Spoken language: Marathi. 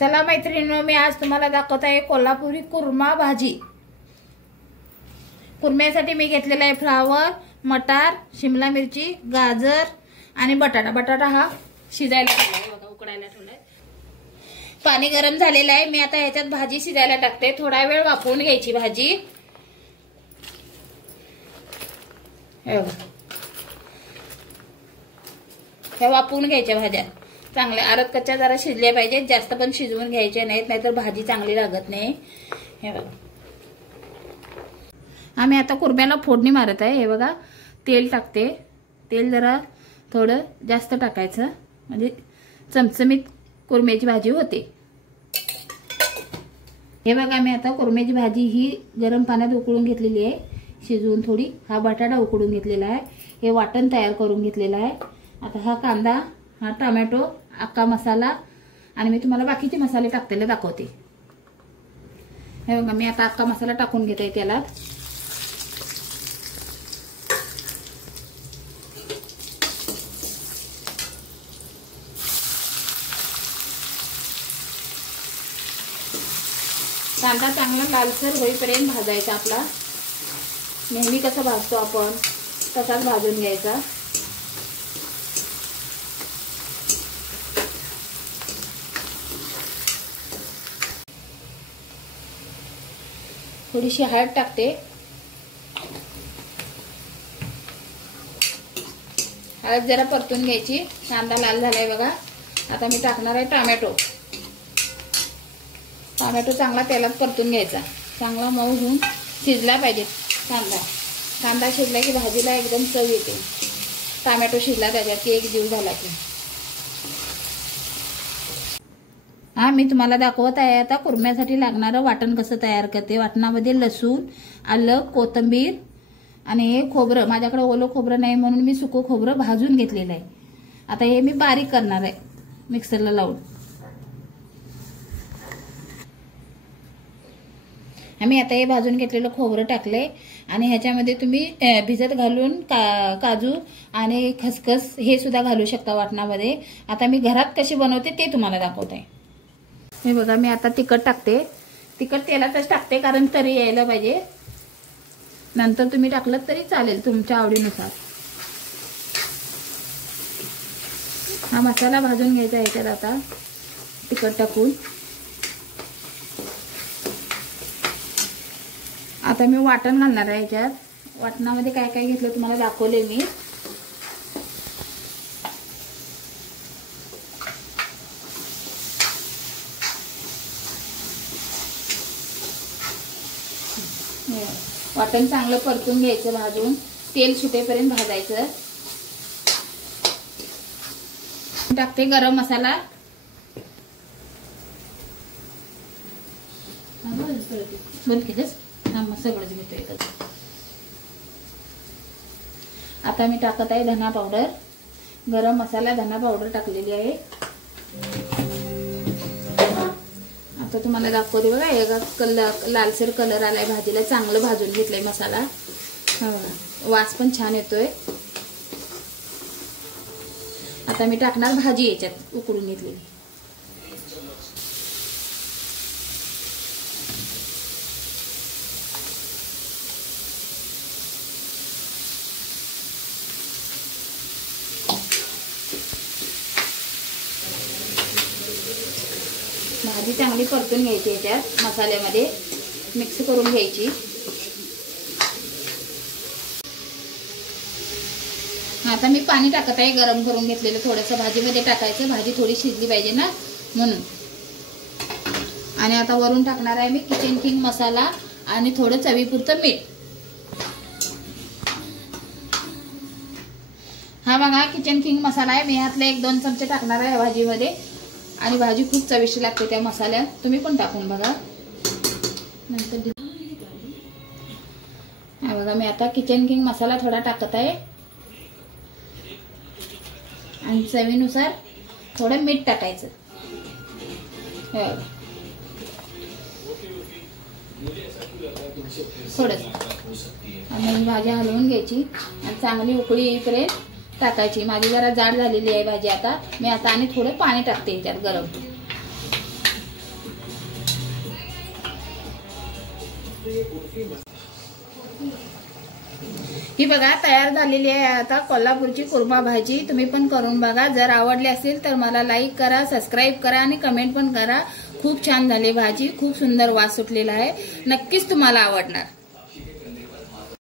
चला मैत्रिणींनो, मी आज तुम्हाला दाखवत आहे कोल्हापुरी कुर्मा भाजी। कुर्म्यासाठी मी घेतलेला आहे फ्लावर, मटार, शिमला मिरची, गाजर आणि बटाटा। बटाटा हा शिजायला ठेवलाय बघा, उकडायला ठेवलाय। पाणी गरम झालेलं आहे। मी आता ह्याच्यात भाजी शिजायला टाकते। थोडा वेळ वाफवून घ्यायची भाजी। हे वाफवून घ्यायच्या भाज्या चांगल्या आरत कच्च्या जरा शिजल्या पाहिजेत, जास्त पण शिजवून घ्यायचे नाहीत, नाहीतर भाजी चांगली लागत नाही। हे बघा, आम्ही आता कुर्म्याला फोडणी मारत आहे। हे बघा, तेल टाकते। तेल जरा थोडं जास्त टाकायचं, म्हणजे चमचमीत कुर्म्याची भाजी होते। हे बघा, मी आता कुर्म्याची भाजी ही गरम पाण्यात उकळून घेतलेली आहे, शिजवून थोडी। हा बटाटा उकळून घेतलेला आहे, हे वाटण तयार करून घेतलेलं आहे। आता हा कांदा, हा टोमॅटो, अख्खा मसाला आणि मी तुम्हाला बाकीचे मसाले टाकलेले दाखवते। हे बघा, मी आता अख्खा मसाला टाकून घेते त्याला। कांदा चांगला लालसर होईपर्यंत भाजायचा आपला। नेहमी कसं भाजतो आपण तसाच भाजून घ्यायचा। थोडीशी हळद टाकते। हळद जरा परतून घ्यायची। कांदा लाल झालाय बघा। आता मी टाकणार आहे टोमॅटो। टोमॅटो चांगला तेलात परतून घ्यायचा, चांगला मऊ होऊन शिजला पाहिजे कांदा। कांदा शिजला की भाजीला एकदम चव येते। टोमॅटो शिजला त्याच्यात की एक जीव झाला की। हा, मी तुम्हाला दाखवत आहे आता कुर्म्यासाठी लागणारं वाटण कसं तयार करते। वाटणामध्ये लसूण, आलं, कोथिंबीर आणि हे खोबरं, माझ्याकडे ओलं खोबरं नाही म्हणून मी सुकं खोबरं भाजून घेतलेलं आहे। आता हे मी बारीक करणार आहे मिक्सरला लावून। आम्ही आता हे भाजून घेतलेलं खोबरं टाकले आणि ह्याच्यामध्ये तुम्ही भिजत घालून काजू आणि खसखस हे सुद्धा घालू शकता वाटणामध्ये। आता मी घरात कशी बनवते ते तुम्हाला दाखवते। हे बघा, मी आता तिखट टाकते। तिखट तेलातच टाकते कारण तरी यायला पाहिजे, नंतर तुम्ही टाकलं तरी चालेल तुमच्या आवडीनुसार। हा मसाला भाजून घ्यायचा ह्याच्यात आता तिखट टाकून। आता मी वाटण घालणार आहे ह्याच्यात। वाटणामध्ये काय काय घेतलं तुम्हाला दाखवले मी। वाटण चांगलं परतून घ्यायचं, भाजून तेल सुटेपर्यंत भाजायचं। टाकते गरम मसाला। बंद केलंस सगळंच घेतोय। आता मी टाकत आहे धना पावडर, गरम मसाला, धना पावडर टाकलेली आहे। आता तुम्हाला दाखवते बघा, एका लालसर कलर आलाय भाजीला, चांगलं भाजून घेतलंय मसाला। वास पण छान येतोय। आता मी टाकणार भाजी याच्यात उकळून घेतलेली। भाजी चांगली परतून घ्यायची, याच्यात मसाल्यामध्ये मिक्स करून घ्यायची। आता मी पाणी टाकत आहे गरम करून घेतलेलं, थोडंसं भाजीमध्ये टाकायचं, भाजी थोडी शिजली पाहिजे ना म्हणून। आणि आता वरून टाकणार आहे मी किचन किंग मसाला आणि थोडं चवीपुरतं मीठ। हा बघा, किचन किंग मसाला आहे, मी ह्यातले 1-2 चमचे टाकणार आहे भाजीमध्ये आणि भाजी खूप चविष्ट लागते त्या मसाल्यात। तुम्ही पण टाकून बघा नंतर। हा बघा, मी आता किचन किंग मसाला थोडा टाकत आहे आणि चवीनुसार थोडं मीठ टाकायचं। थोडंसं आणि भाजी हलवून घ्यायची आणि चांगली उकळी येईपर्यंत टाकायची। माझी जरा जाड झालेली आहे भाजी। आता मी आता आणि थोडं पाणी टाकते याच्यात गरम। ही बघा तयार झालेली आहे आता कोल्हापूरची कुर्मा भाजी. तुम्ही पण करून बघा. जर आवडली असेल तर मला लाईक करा, सबस्क्राईब करा आणि कमेंट पण करा. खूप छान झाली भाजी, खूप सुंदर वास सुटलेला आहे. नक्कीच तुम्हाला आवडणार.